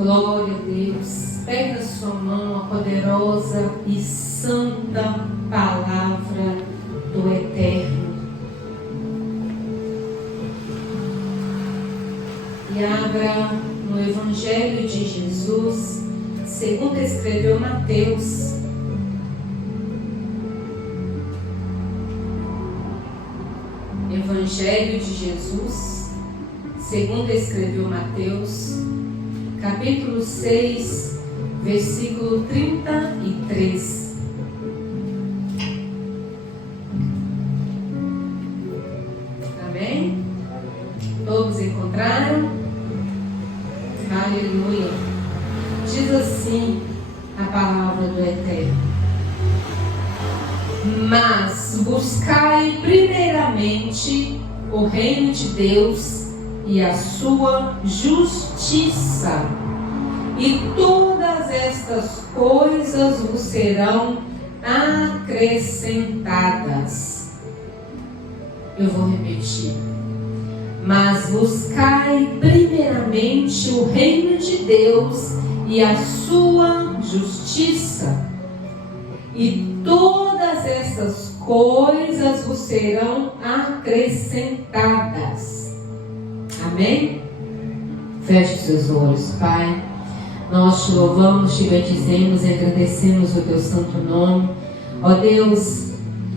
Glória a Deus. Pega na sua mão a poderosa e santa palavra do Eterno. E abra no Evangelho de Jesus, segundo escreveu Mateus. Evangelho de Jesus, segundo escreveu Mateus, capítulo 6, versículo 33. Amém? Todos encontraram? Aleluia. Diz assim a palavra do Eterno: mas buscai primeiramente o reino de Deus e a sua justiça, e todas estas coisas vos serão acrescentadas. Eu vou repetir. Mas buscai primeiramente o reino de Deus e a sua justiça, e todas essas coisas vos serão acrescentadas. Amém? Feche seus olhos, Pai. Nós te louvamos, te bendizemos, agradecemos o teu santo nome. Ó Deus,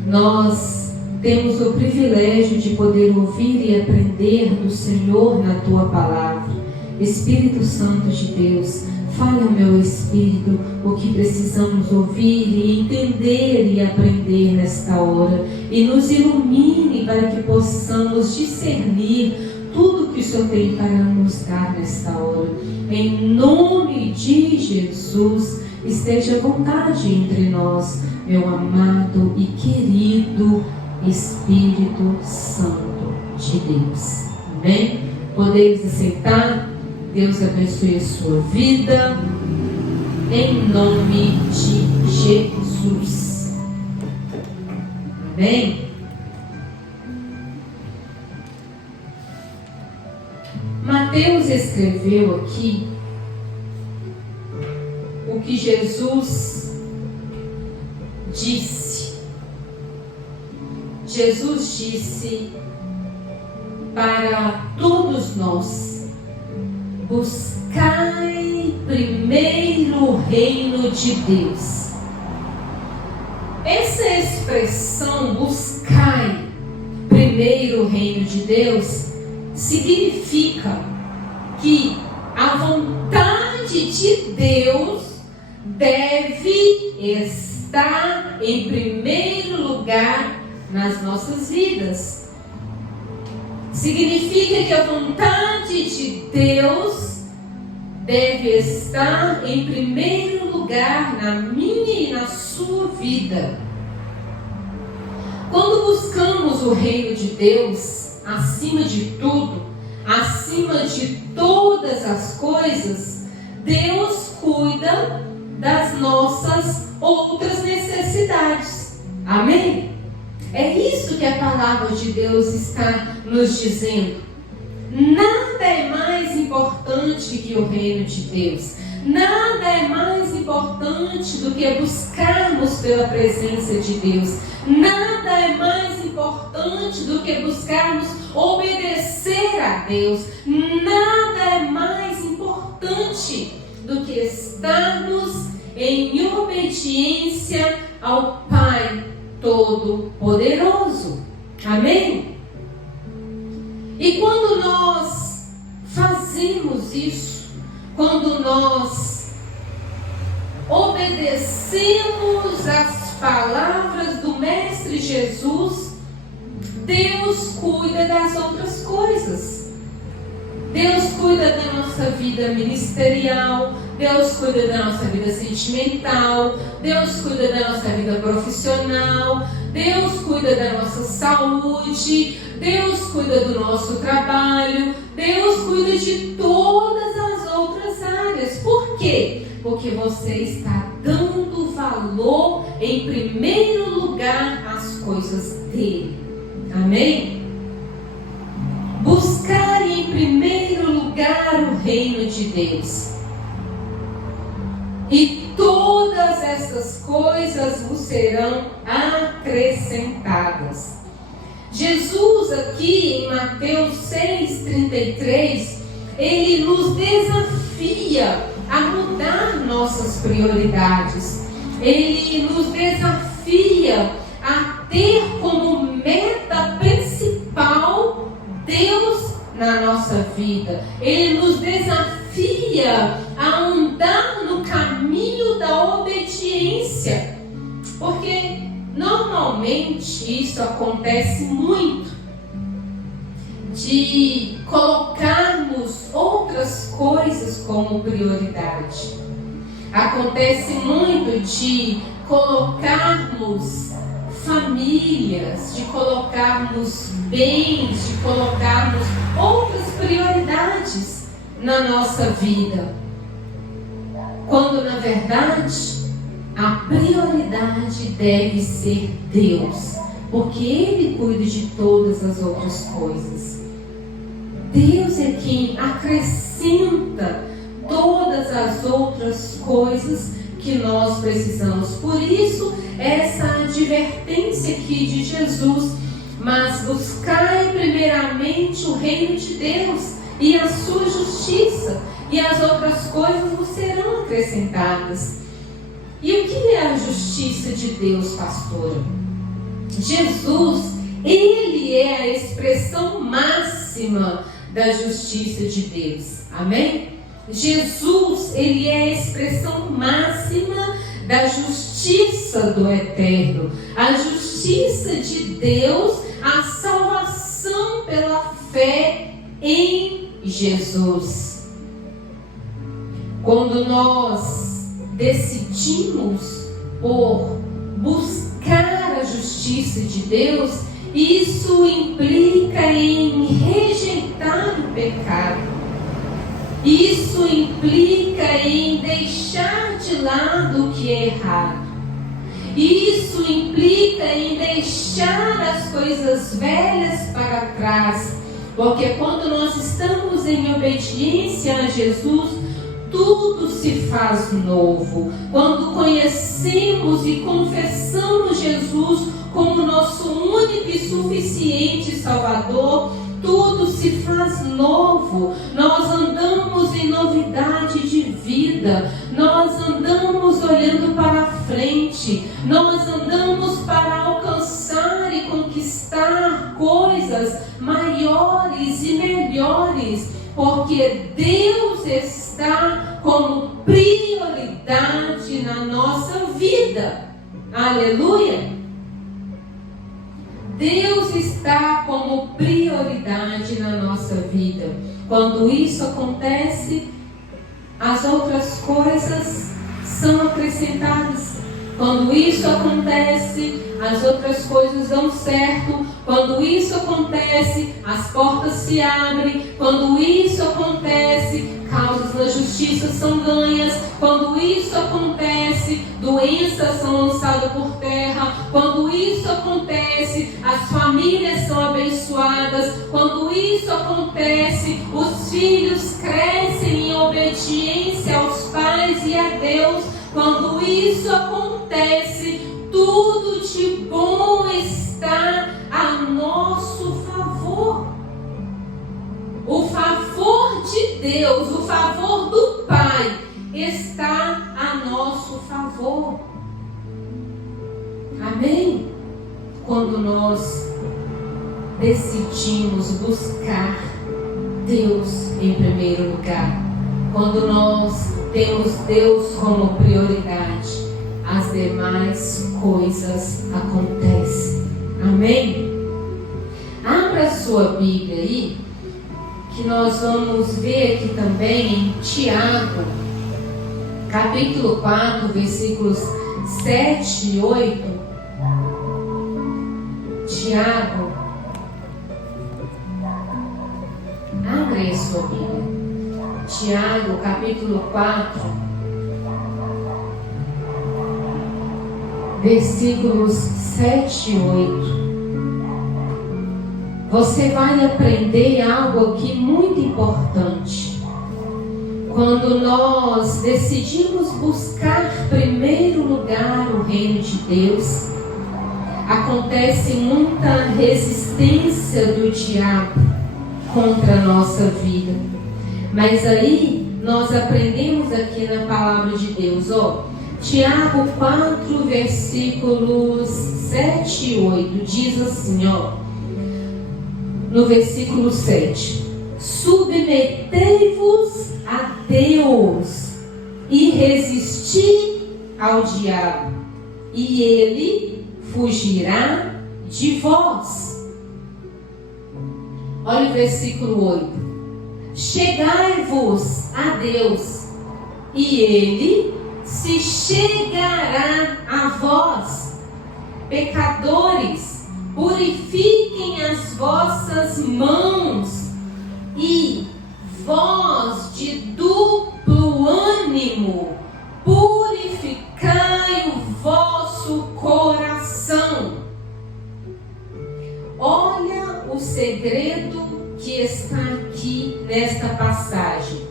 nós temos o privilégio de poder ouvir e aprender do Senhor na tua palavra. Espírito Santo de Deus, fale ao meu espírito o que precisamos ouvir e entender e aprender nesta hora, e nos ilumine para que possamos discernir tudo que o Senhor tem para nos dar nesta hora. Em nome de Jesus, esteja à vontade entre nós, meu amado e querido Espírito Santo de Deus. Amém? Podemos aceitar? Deus abençoe a sua vida, em nome de Jesus. Amém? Mateus escreveu aqui o que Jesus disse. Jesus disse para todos nós: buscai primeiro o reino de Deus. Essa expressão, buscai primeiro o reino de Deus, significa que a vontade de Deus deve estar em primeiro lugar nas nossas vidas. Significa que a vontade de Deus deve estar em primeiro lugar na minha e na sua vida. Quando buscamos o reino de Deus, acima de tudo, acima de todas as coisas, Deus cuida das nossas outras necessidades. Amém? É isso que a palavra de Deus está nos dizendo. Nada é mais importante que o reino de Deus. Nada é mais importante do que buscarmos pela presença de Deus. Nada é mais importante do que buscarmos obedecer a Deus. Nada é mais importante do que estarmos em obediência ao Pai Todo-Poderoso. Amém? E quando nós fazemos isso, quando nós obedecemos às palavras do Mestre Jesus, Deus cuida das outras coisas. Deus cuida da nossa vida ministerial, Deus cuida da nossa vida sentimental, Deus cuida da nossa vida profissional, Deus cuida da nossa saúde, Deus cuida do nosso trabalho, Deus cuida de todas as outras áreas. Por quê? Porque você está dando valor em primeiro lugar às coisas dele. Amém? Buscar em primeiro lugar o reino de Deus. e todas essas coisas vos serão acrescentadas. Jesus aqui em Mateus 6,33, ele nos desafia a mudar nossas prioridades. Ele nos desafia a ter como meta principal Deus na nossa vida. Ele nos desafia a andar no caminho da obediência. Porque normalmente isso acontece muito, de colocarmos outras coisas como prioridade. Acontece muito de colocarmos famílias, de colocarmos bens, de colocarmos outras prioridades na nossa vida. Quando na verdade a prioridade deve ser Deus, porque Ele cuida de todas as outras coisas. Deus é quem acrescenta todas as outras coisas que nós precisamos. Por isso, essa advertência aqui de Jesus: mas buscai primeiramente o reino de Deus e a sua justiça, e as outras coisas vos serão acrescentadas. E o que é a justiça de Deus, pastora? Jesus, Ele é a expressão máxima da justiça de Deus. Amém? Jesus, Ele é a expressão máxima da justiça do Eterno. A justiça de Deus, a salvação pela fé em Jesus. Quando nós decidimos por buscar a justiça de Deus, isso implica em rejeitar o pecado. Isso implica em deixar de lado o que é errado. Isso implica em deixar as coisas velhas para trás. Porque quando nós estamos em obediência a Jesus, tudo se faz novo. Quando conhecemos e confessamos Jesus como nosso único e suficiente Salvador, tudo se faz novo. Nós andamos em novidade de vida. Nós andamos olhando para frente. Nós andamos para alcançar e conquistar coisas maiores e melhores, porque Deus está como prioridade na nossa vida. Aleluia! Deus está como prioridade na nossa vida. Quando isso acontece, as outras coisas são acrescentadas. Quando isso acontece, as outras coisas dão certo. Quando isso acontece, as portas se abrem. Quando isso acontece, causas na justiça são ganhas. Quando isso acontece, doenças são lançadas por terra. Quando isso acontece, as famílias são abençoadas. Quando isso acontece, os filhos crescem em obediência aos pais e a Deus. Quando isso acontece, tudo de bom está a nosso favor. O favor de Deus, o favor do Pai está a nosso favor. Amém? Quando nós decidimos buscar Deus em primeiro lugar, quando nós temos Deus como prioridade, as demais coisas acontecem. Amém? Abra a sua Bíblia aí, que nós vamos ver aqui também em Tiago, capítulo 4, versículos 7 e 8. Tiago, abra aí a sua Bíblia. Tiago, capítulo 4, versículos 7 e 8. Você vai aprender algo aqui muito importante. quando nós decidimos buscar primeiro lugar o reino de Deus, acontece muita resistência do diabo contra a nossa vida. Mas aí nós aprendemos aqui na palavra de Deus, Tiago 4, versículos 7 e 8, diz assim, no versículo 7: submetei-vos a Deus e resisti ao diabo, e ele fugirá de vós. Olha o versículo 8: chegai-vos a Deus, e ele se chegará a vós. Pecadores, purifiquem as vossas mãos, e vós de duplo ânimo, purificai o vosso coração. Olha o segredo que está aqui nesta passagem: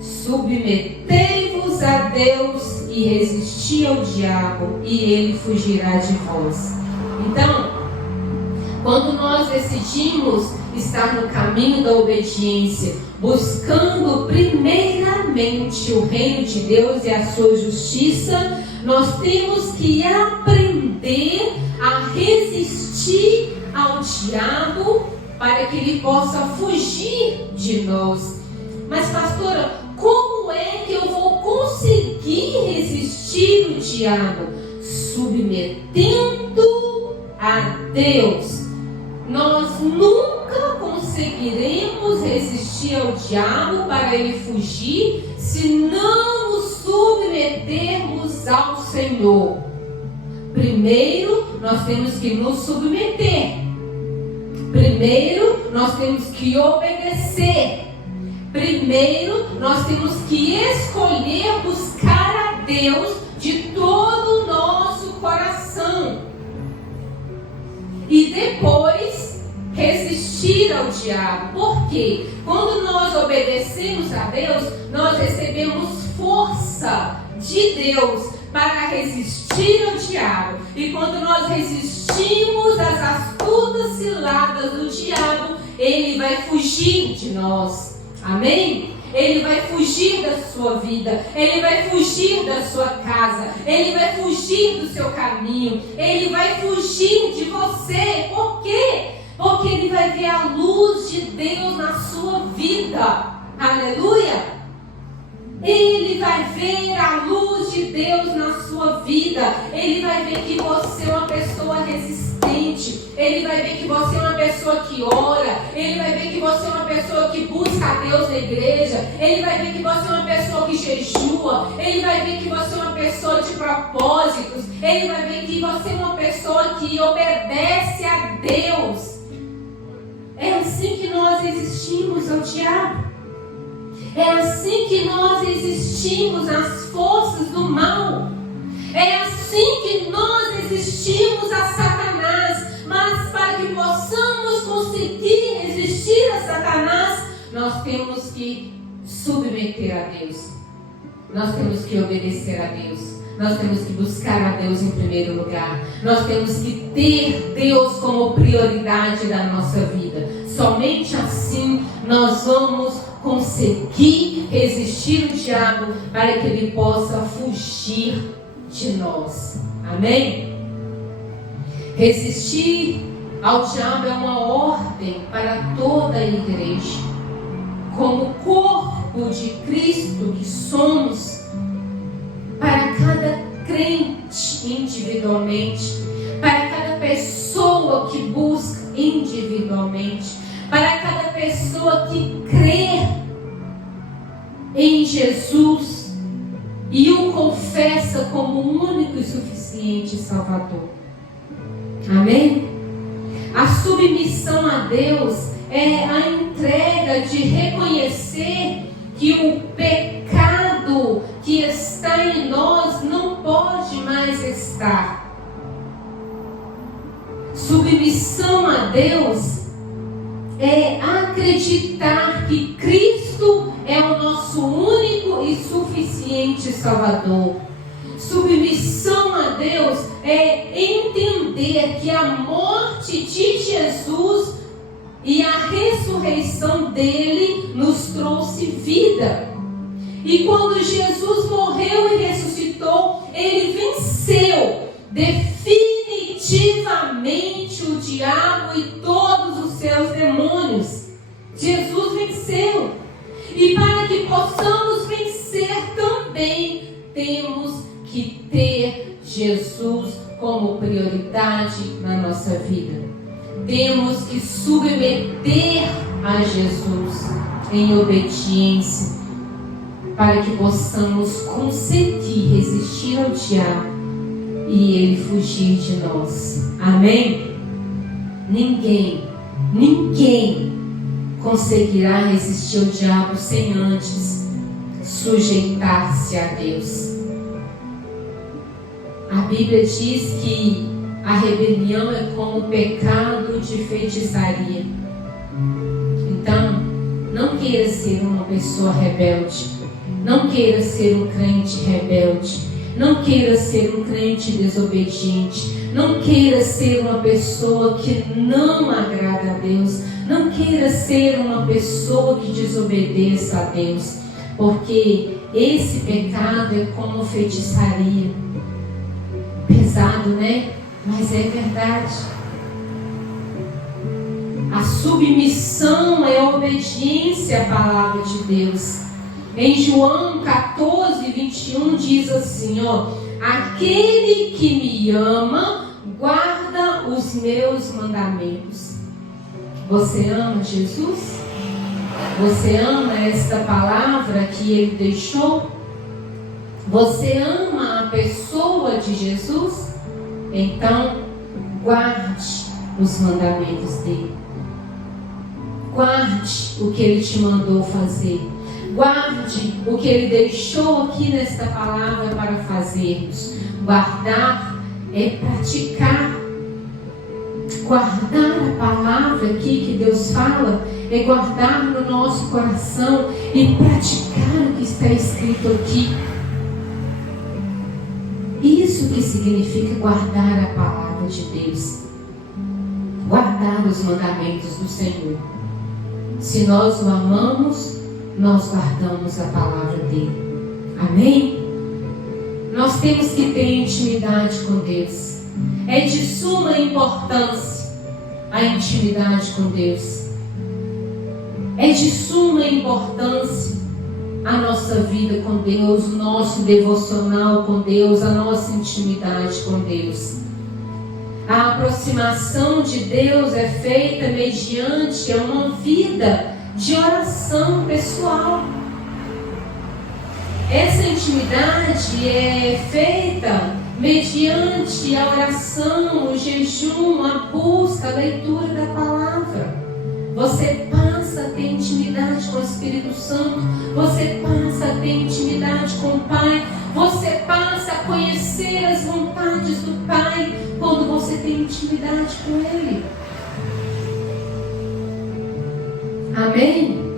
submetei-vos a Deus e resisti ao diabo, e ele fugirá de vós. Então, quando nós decidimos estar no caminho da obediência, buscando primeiramente o reino de Deus e a sua justiça, nós temos que aprender a resistir ao diabo para que ele possa fugir de nós. Mas, pastora, como é que eu vou conseguir resistir o diabo? Submetendo a Deus. Nós nunca conseguiremos resistir ao diabo para ele fugir se não nos submetermos ao Senhor. Primeiro, nós temos que nos submeter. Primeiro, nós temos que obedecer. Primeiro, nós temos que escolher buscar a Deus de todo o nosso coração. E depois, resistir ao diabo. Por quê? Quando nós obedecemos a Deus, nós recebemos força de Deus para resistir ao diabo. E quando nós resistimos às astutas ciladas do diabo, ele vai fugir de nós. Amém? Ele vai fugir da sua vida, ele vai fugir da sua casa, ele vai fugir do seu caminho, ele vai fugir de você. Por quê? Porque ele vai ver a luz de Deus na sua vida. Aleluia! Ele vai ver a luz de Deus na sua vida. Ele vai ver que você é uma pessoa resistente. Ele vai ver que você é uma pessoa que ora. Ele vai ver que você é uma pessoa que busca a Deus na igreja. Ele vai ver que você é uma pessoa que jejua. Ele vai ver que você é uma pessoa de propósitos. Ele vai ver que você é uma pessoa que obedece a Deus. É assim que nós resistimos ao diabo. É assim que nós resistimos às forças do mal. É assim que nós resistimos a Satanás. Mas para que possamos conseguir resistir a Satanás, nós temos que submeter a Deus. Nós temos que obedecer a Deus. Nós temos que buscar a Deus em primeiro lugar. Nós temos que ter Deus como prioridade da nossa vida. Somente assim nós vamos conseguir resistir o diabo para que ele possa fugir de nós. Amém? Resistir ao diabo é uma ordem para toda a igreja. Como corpo de Cristo que somos, para cada crente individualmente, para cada pessoa que busca individualmente, para cada pessoa que crê em Jesus e o confessa como o único e suficiente Salvador. Amém? A submissão a Deus é a entrega de reconhecer que o pecado que está em nós não pode mais estar. Submissão a Deus é acreditar que Cristo é o nosso único e suficiente Salvador. Submissão a Deus é entender que a morte de Jesus e a ressurreição dele nos trouxe vida. E quando Jesus morreu e ressuscitou, ele venceu definitivamente o diabo e todos os seus demônios. Jesus venceu. E para que possamos vencer também, temos que ter Jesus como prioridade na nossa vida. Temos que submeter a Jesus em obediência, para que possamos conseguir resistir ao diabo e ele fugir de nós. Amém? Ninguém conseguirá resistir ao diabo sem antes sujeitar-se a Deus. A Bíblia diz que a rebelião é como o pecado de feitiçaria. Então, não queira ser uma pessoa rebelde. Não queira ser um crente rebelde. Não queira ser um crente desobediente. Não queira ser uma pessoa que não agrada a Deus. Não queira ser uma pessoa que desobedeça a Deus. Porque esse pecado é como feitiçaria. Pesado, né? Mas é verdade. A submissão é a obediência à palavra de Deus. Em João 14, 21 diz assim, aquele que me ama, guarda os meus mandamentos. Você ama Jesus? Você ama esta palavra que ele deixou? Você ama a pessoa de Jesus? Então, guarde os mandamentos dele. Guarde o que ele te mandou fazer. Guarde o que ele deixou aqui nesta palavra para fazermos. Guardar é praticar. Guardar a palavra aqui que Deus fala é guardar no nosso coração e praticar o que está escrito aqui. Isso que significa guardar a palavra de Deus. Guardar os mandamentos do Senhor. Se nós o amamos, nós guardamos a palavra dele. Amém? Nós temos que ter intimidade com Deus. É de suma importância a intimidade com Deus. É de suma importância a nossa vida com Deus, o nosso devocional com Deus, a nossa intimidade com Deus. A aproximação de Deus é feita mediante uma vida de oração pessoal. Essa intimidade é feita mediante a oração, o jejum, a busca, a leitura da palavra. Você passa a ter intimidade com o Espírito Santo. Você passa a ter intimidade com o Pai. Você passa a conhecer as vontades do Pai quando você tem intimidade com Ele. Amém?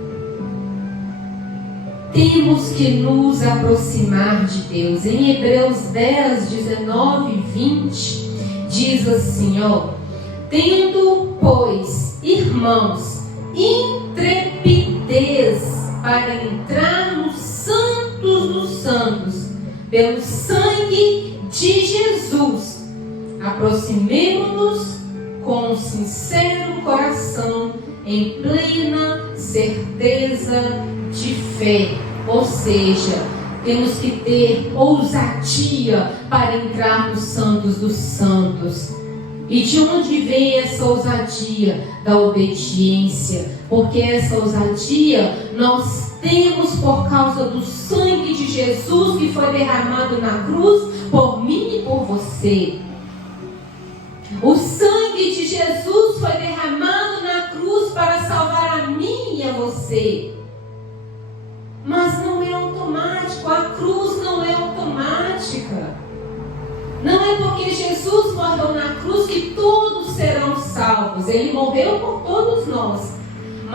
Temos que nos aproximar de Deus. Em Hebreus 10, 19 e 20 diz assim, tendo, pois, irmãos, intrepidez para entrar no Santos dos Santos, pelo sangue de Jesus, aproximemo-nos com um sincero coração, em plena certeza de fé. Ou seja, temos que ter ousadia para entrar no Santos dos Santos. E de onde vem essa ousadia? Da obediência. Porque essa ousadia nós temos por causa do sangue de Jesus que foi derramado na cruz por mim e por você. O sangue de Jesus foi derramado na cruz para salvar a mim e a você. Mas não é automático, a cruz não é automática. Não é porque Jesus morreu na cruz que todos serão salvos. Ele morreu por todos nós.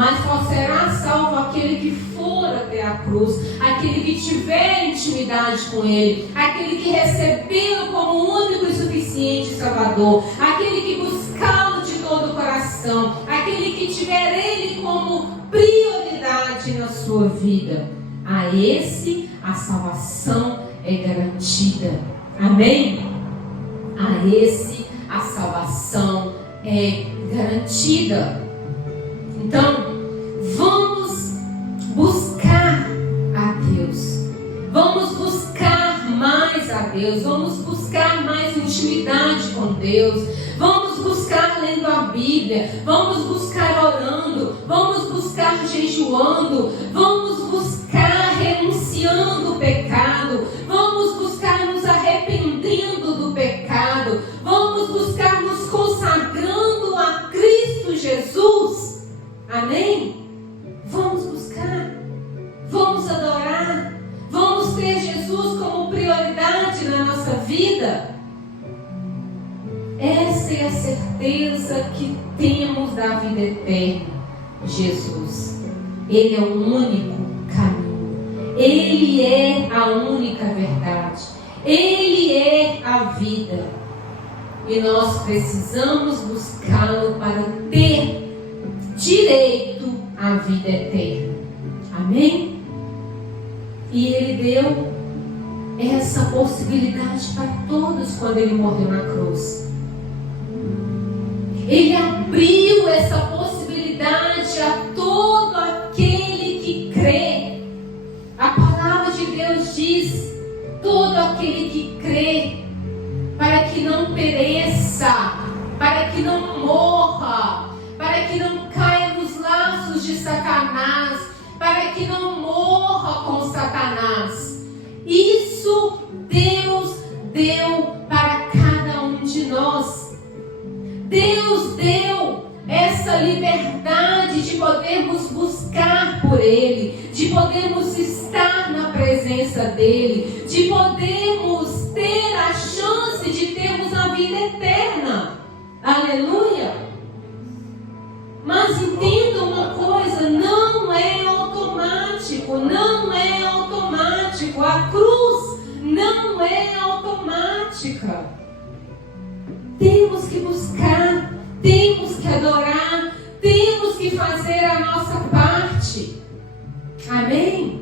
mas só será salvo aquele que for até a cruz, aquele que tiver intimidade com Ele, aquele que recebê-lo como único e suficiente Salvador, aquele que buscá-lo de todo o coração, aquele que tiver Ele como prioridade na sua vida. A esse a salvação é garantida. Amém? A esse a salvação é garantida. Então, vamos buscar a Deus. Vamos buscar mais a Deus. Vamos buscar mais intimidade com Deus. Vamos buscar lendo a Bíblia. Vamos buscar orando. Vamos buscar jejuando. Vamos buscar renunciando o pecado. Vamos buscar nos arrependendo do pecado. Vamos buscar nos consagrando a Cristo Jesus. Amém? Vamos buscar. Vamos adorar. Vamos ter Jesus como prioridade na nossa vida. Essa é a certeza que temos da vida eterna. Jesus. Ele é o único caminho. Ele é a única verdade. Ele é a vida. E nós precisamos buscá-lo para ter direito à vida eterna. Amém? E Ele deu essa possibilidade para todos quando Ele morreu na cruz. Ele abriu essa possibilidade a todo aquele que crê. A palavra de Deus diz: todo aquele que crê, para que não pereça, para que não morra, para que não caia nos laços de Satanás, para que não morra com Satanás. Isso Deus deu para cada um de nós. Deus deu essa liberdade de podermos buscar por Ele, de podermos estar na presença dEle, de podermos ter a chance de termos a vida eterna. Aleluia! Mas entenda uma coisa, não é automático, não é automático. A cruz não é automática. Temos que buscar, temos que adorar, temos que fazer a nossa parte. Amém?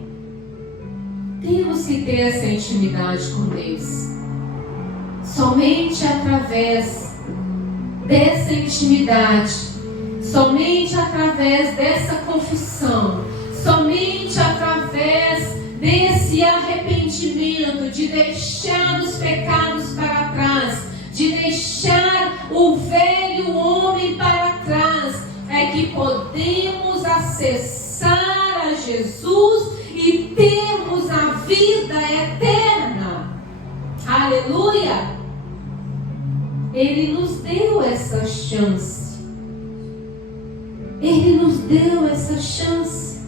Temos que ter essa intimidade com Deus. Somente através dessa intimidade, somente através dessa confissão, somente através desse arrependimento, de deixar os pecados para trás, de deixar o velho homem para trás, é que podemos acessar a Jesus e termos a vida eterna. Aleluia! Ele nos deu essa chance. Ele nos deu essa chance.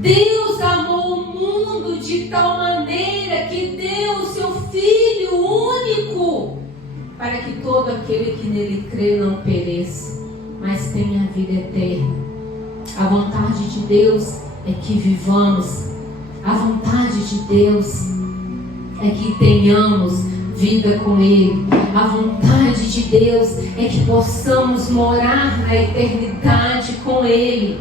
Deus amou o mundo de tal maneira que deu o seu Filho único, para que todo aquele que nele crê não pereça, mas tenha a vida eterna. A vontade de Deus é que vivamos. A vontade de Deus é que tenhamos vida com Ele. A vontade de Deus é que possamos morar na eternidade com Ele.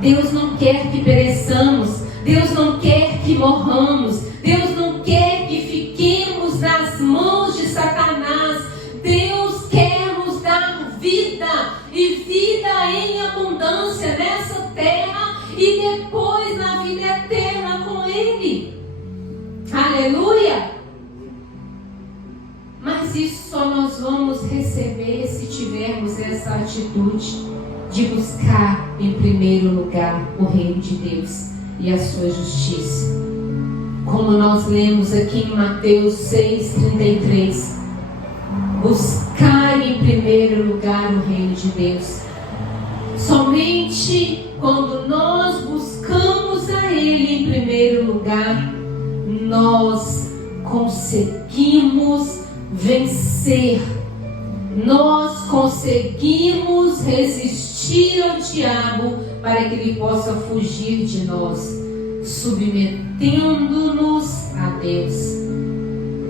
Deus não quer que pereçamos. Deus não quer que morramos. Deus não quer que fiquemos nas mãos de Satanás. Deus quer nos dar vida, e vida em abundância nessa terra e depois na vida eterna com Ele. Aleluia! Mas isso só nós vamos receber se tivermos essa atitude de buscar em primeiro lugar o reino de Deus e a sua justiça. Como nós lemos aqui em Mateus 6,33. Buscar em primeiro lugar o reino de Deus. Somente quando nós buscamos a Ele em primeiro lugar, nós conseguimos vencer. Nós conseguimos resistir resistir ao diabo para que ele possa fugir de nós, submetendo-nos a Deus.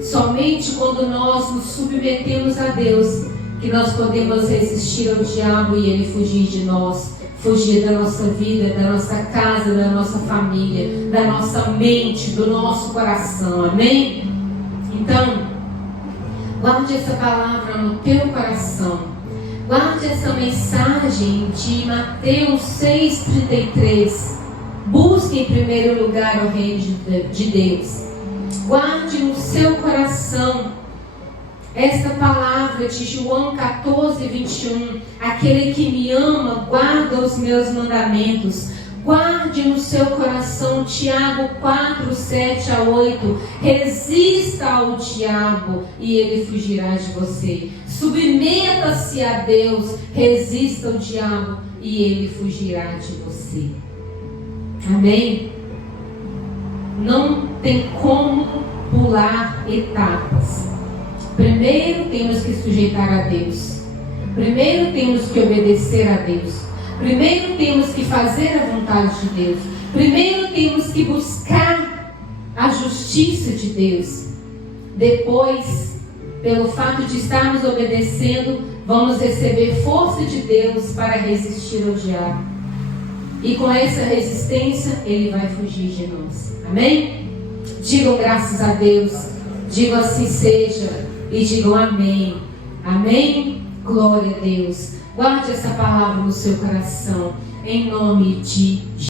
Somente quando nós nos submetemos a Deus que nós podemos resistir ao diabo e ele fugir de nós, fugir da nossa vida, da nossa casa, da nossa família, da nossa mente, do nosso coração. Amém? Então, guarde essa palavra no teu coração. Guarde essa mensagem de Mateus 6,33. Busque em primeiro lugar o reino de Deus. Guarde no seu coração esta palavra de João 14:21. Aquele que me ama, guarda os meus mandamentos. Guarde no seu coração Tiago 4:7-8. Resista ao diabo e ele fugirá de você. Submeta-se a Deus, resista ao diabo e ele fugirá de você. Amém? Não tem como pular etapas. Primeiro temos que sujeitar a Deus. Primeiro temos que obedecer a Deus. Primeiro temos que fazer a vontade de Deus. Primeiro temos que buscar a justiça de Deus. Depois, pelo fato de estarmos obedecendo, vamos receber força de Deus para resistir ao diabo. E com essa resistência, ele vai fugir de nós. Amém? Digam graças a Deus. Digam assim seja. E digam amém. Amém? Glória a Deus. Guarde essa palavra no seu coração. Em nome de Jesus.